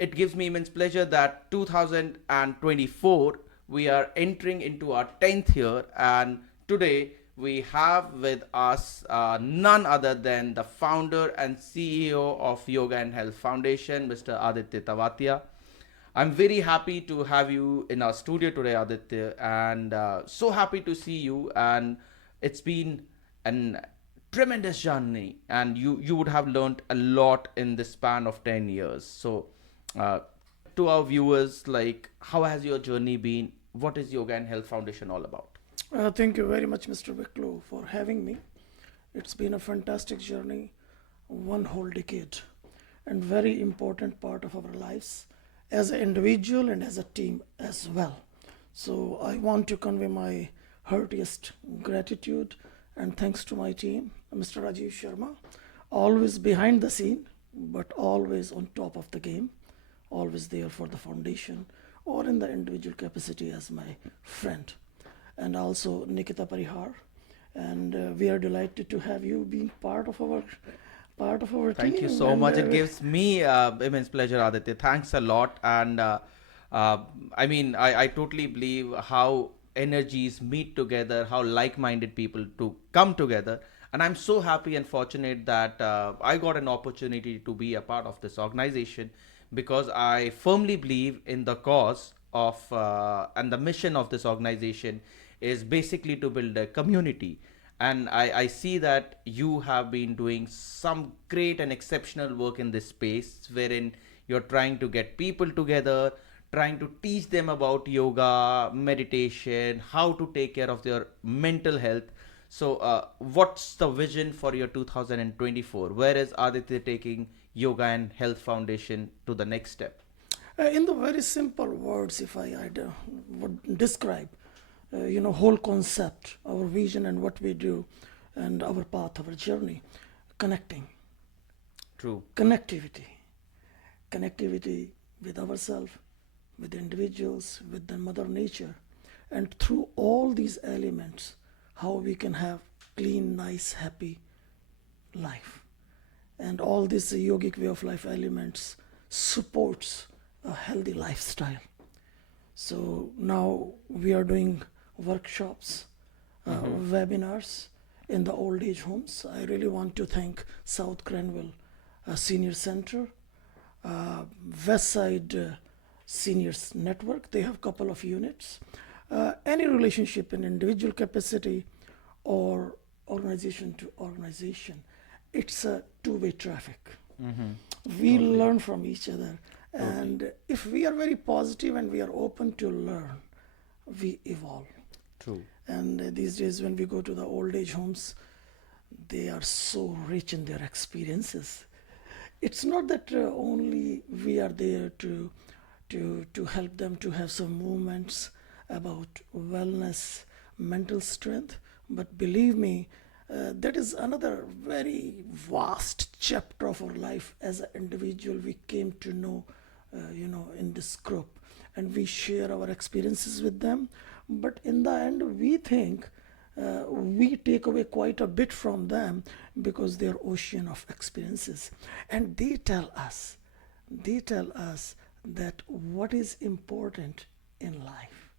it gives me immense pleasure that 2024 we are entering into our 10th year, and today we have with us none other than the founder and CEO of Yoga and Health Foundation, Mr. Aditya Tawatia. I'm very happy to have you in our studio today, Aditya, and so happy to see you. And it's been an tremendous journey, and you would have learned a lot in the span of 10 years. So, to our viewers, like, how has your journey been? What is Yoga and Health Foundation all about? Thank you very much, Mr. Wicklow, for having me. It's been a fantastic journey, one whole decade, and very important part of our lives as an individual and as a team as well. So I want to convey my heartiest gratitude and thanks to my team, Mr. Rajiv Sharma, always behind the scene, but always on top of the game, always there for the foundation or in the individual capacity as my friend, and also Nikita Parihar. And we are delighted to have you being part of our Thank you team. so And much. It gives me immense pleasure, Aditya. Thanks a lot. And uh, I mean, I totally believe how energies meet together, how like minded people to come together. And I'm so happy and fortunate that I got an opportunity to be a part of this organization because I firmly believe in the cause of and the mission of this organization is basically to build a community. And I see that you have been doing some great and exceptional work in this space wherein you're trying to get people together, trying to teach them about yoga, meditation, how to take care of their mental health. So, what's the vision for your 2024? Where is Aditya taking Yoga and Health Foundation to the next step? in the very simple words, if I would describe, whole concept, our vision and what we do, and our path, our journey, connecting, True. connectivity, connectivity with ourselves, with individuals, with the mother nature, and through all these elements, how we can have clean, nice, happy life. And all these yogic way of life elements supports a healthy lifestyle. So now we are doing workshops, Mm-hmm. webinars in the old age homes. I really want to thank South Cranwell Senior Center, West Side Seniors Network. They have a couple of units. Any relationship in individual capacity or organization to organization, it's a two-way traffic. Mm-hmm. We Totally. learn from each other, Totally. and if we are very positive and we are open to learn, we evolve. True. And these days when we go to the old age homes, they are so rich in their experiences. It's not that only we are there to help them to have some movements about wellness, mental strength, but believe me, that is another very vast chapter of our life as an individual. We came to know, in this group, and we share our experiences with them. But in the end, we think we take away quite a bit from them because they are ocean of experiences, and they tell us that what is important in life.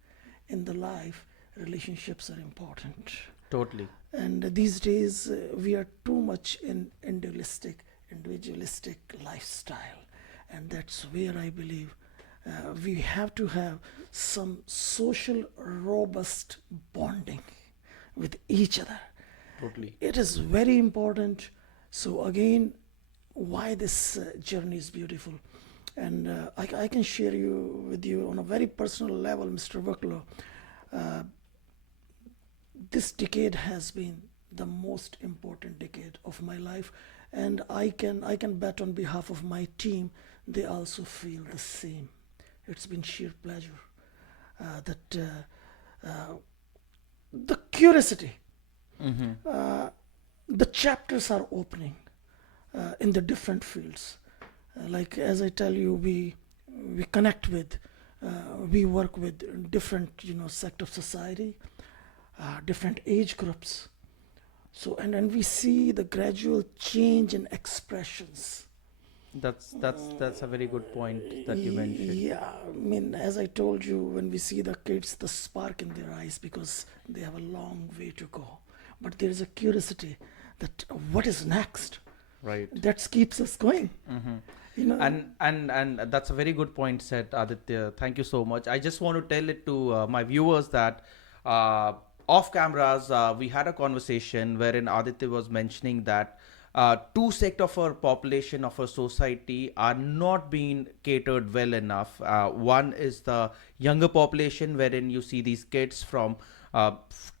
In the life, relationships are important. Totally. And these days, we are too much in individualistic lifestyle. And that's where I believe we have to have some social robust bonding with each other. Totally. It is very important. So again, why this journey is beautiful, and I can share you with you on a very personal level, Mr. Wicklow. Uh, this decade has been the most important decade of my life, and I can bet on behalf of my team, they also feel the same. It's been sheer pleasure that the curiosity, Mm-hmm. uh, the chapters are opening in the different fields. Like as I tell you, we connect with, we work with different sect of society, different age groups. So and we see the gradual change in expressions. That's a very good point that you mentioned. Yeah, I mean, as I told you, when we see the kids, the spark in their eyes because they have a long way to go. But there is a curiosity that what is next? Right. That keeps us going. Mm-hmm. You know, And that's a very good point said, Aditya. Thank you so much. I just want to tell it to my viewers that uh, off cameras we had a conversation wherein Aditya was mentioning that two sect of our population of our society are not being catered well enough. One is the younger population wherein you see these kids from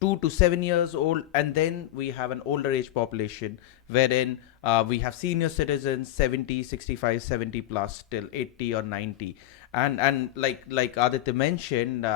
2 to 7 years old, and then we have an older age population wherein we have senior citizens 70, 65, 70 plus till 80 or 90. And like Aditya mentioned,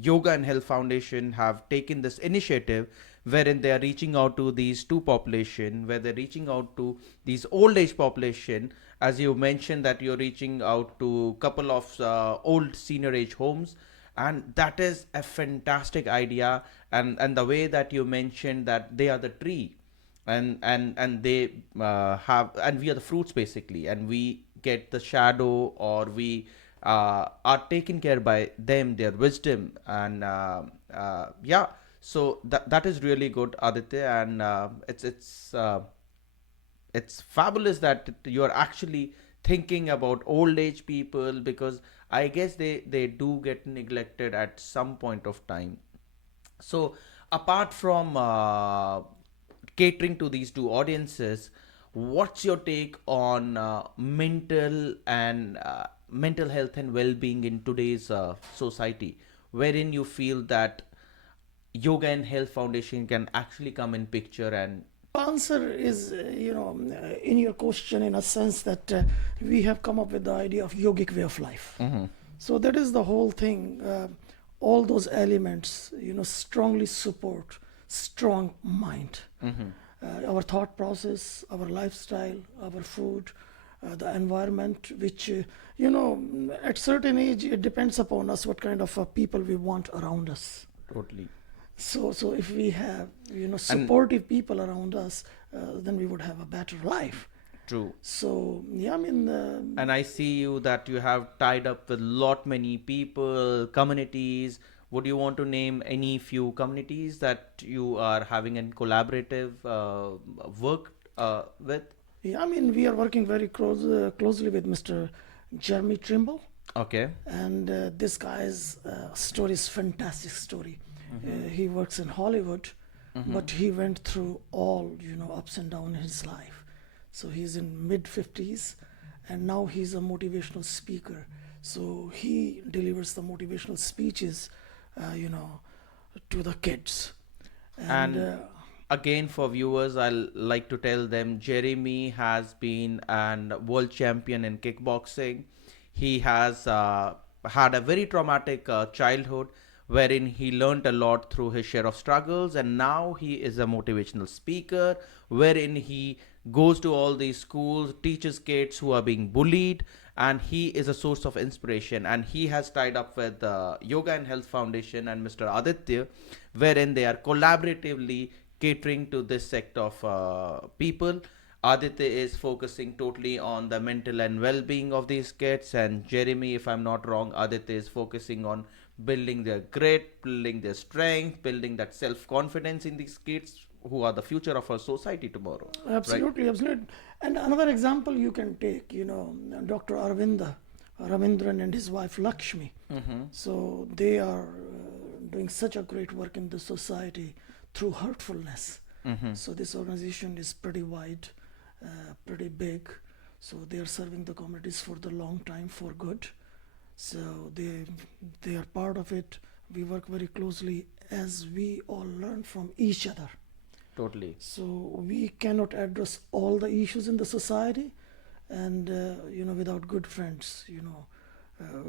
Yoga and Health Foundation have taken this initiative wherein they are reaching out to these two population, where they're reaching out to these old age population. As you mentioned that you're reaching out to couple of old senior age homes, and that is a fantastic idea. And the way that you mentioned that they are the tree, and they have, and we are the fruits basically, and we get the shadow, or we are taken care by them, their wisdom. And yeah, so that is really good, Aditya. And it's fabulous that you are actually thinking about old age people, because I guess they do get neglected at some point of time. So apart from catering to these two audiences, what's your take on mental health and well-being in today's society, wherein you feel that Yoga and Health Foundation can actually come in picture and answer is, in your question, in a sense that we have come up with the idea of yogic way of life. Mhm. So that is the whole thing. All those elements, strongly support strong mind. Mhm. Our thought process, our lifestyle, our food, the environment, which, at certain age, it depends upon us what kind of people we want around us. Totally. So if we have, And supportive people around us, then we would have a better life. true. So yeah, I mean, And I see you that you have tied up with lot many people, communities. Would you want to name any few communities that you are having a collaborative work with? yeah, I mean, we are working very closely with Mr. Jeremy Trimble, Okay. and this guy's story is fantastic story. Mm-hmm. He works in Hollywood, Mm-hmm. but he went through all, ups and downs in his life. So he's in mid 50s, and now he's a motivational speaker. So he delivers the motivational speeches, uh, you know, to the kids. And And again, for viewers, I'll like to tell them Jeremy has been an world champion in kickboxing. He has had a very traumatic childhood wherein he learned a lot through his share of struggles, and now he is a motivational speaker wherein he goes to all these schools, teaches kids who are being bullied, and he is a source of inspiration. And he has tied up with the Yoga and Health Foundation and Mr. Aditya, wherein they are collaboratively catering to this sect of people. Aditya is focusing totally on the mental and well-being of these kids, and Jeremy, if I'm not wrong, Aditya is focusing on building their grit, building their strength, building that self-confidence in these kids who are the future of our society tomorrow. Right? absolutely, absolutely. And another example you can take, Dr. Ravindran and his wife Lakshmi. Mm-hmm. So they are doing such a great work in the society through heartfulness. Mm-hmm. So this organization is pretty wide, pretty big. So they are serving the communities for the long time for good. So they are part of it. We work very closely as we all learn from each other. Totally. So we cannot address all the issues in the society, and without good friends,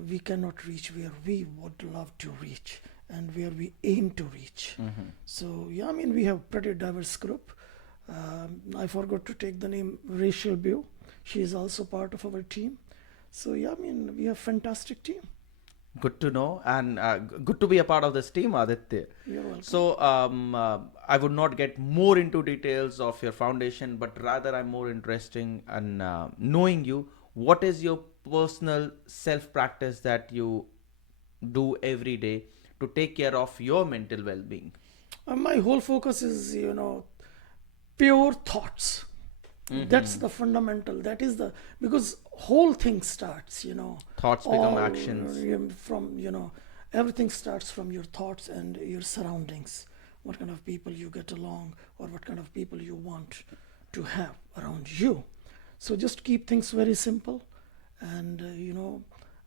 we cannot reach where we would love to reach and where we aim to reach. Mm-hmm. So yeah, I mean, we have pretty diverse group. I forgot to take the name Rachel Bew. She is also part of our team. So yeah, I mean, we have fantastic team. Good to know, and good to be a part of this team, Aditya. You're welcome. So, I would not get more into details of your foundation, but rather I'm more interested in knowing you. what is your personal self practice that you do every day to take care of your mental well being? My whole focus is, pure thoughts. That's Mm-hmm. the fundamental. That is the, because whole thing starts, Thoughts become all actions. from, everything starts from your thoughts and your surroundings. What kind of people you get along, or what kind of people you want to have around you. So just keep things very simple, and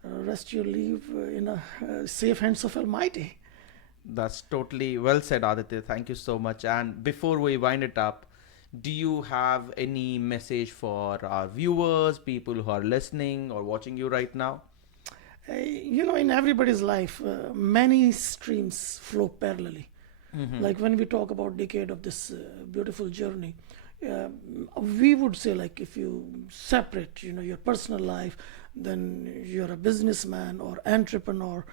rest your leave in a safe hands of Almighty. That's totally well said, Aditya. Thank you so much. And before we wind it up, do you have any message for our viewers, people who are listening or watching you right now? In everybody's life, many streams flow parallelly. Mm-hmm. Like when we talk about decade of this beautiful journey, uh, we would say, like, if you separate, your personal life, then you're a businessman or entrepreneur,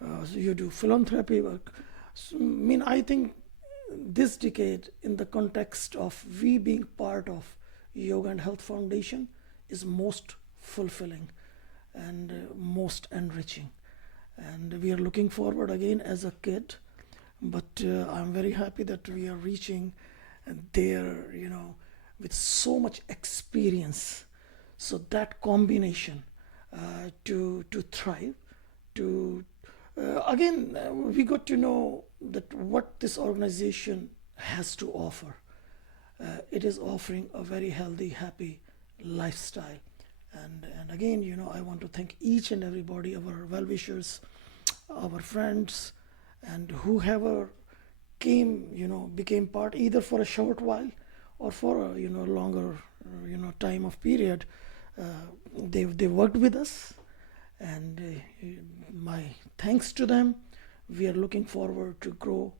so you do philanthropy work. So, I think this decade, in the context of we being part of Yoga and Health Foundation, is most fulfilling and most enriching. And we are looking forward again as a kid, but I'm very happy that we are reaching there, with so much experience. So that combination, to thrive, to again, we got to know that what this organization has to offer. It is offering a very healthy, happy lifestyle. And again, I want to thank each and everybody, our well wishers, our friends, and whoever became part, either for a short while or for a longer time of period. uh, they worked with us, and my thanks to them. We are looking forward to grow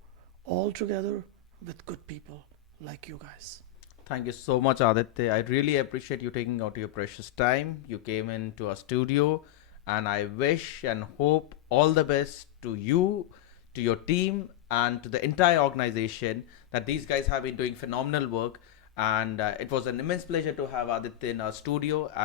all together with good people like you guys. Thank you so much, Aditya. I really appreciate you taking out your precious time. You came into our studio, and I wish and hope all the best to you, to your team, and to the entire organization. That these guys have been doing phenomenal work, and it was an immense pleasure to have Aditya in our studio. And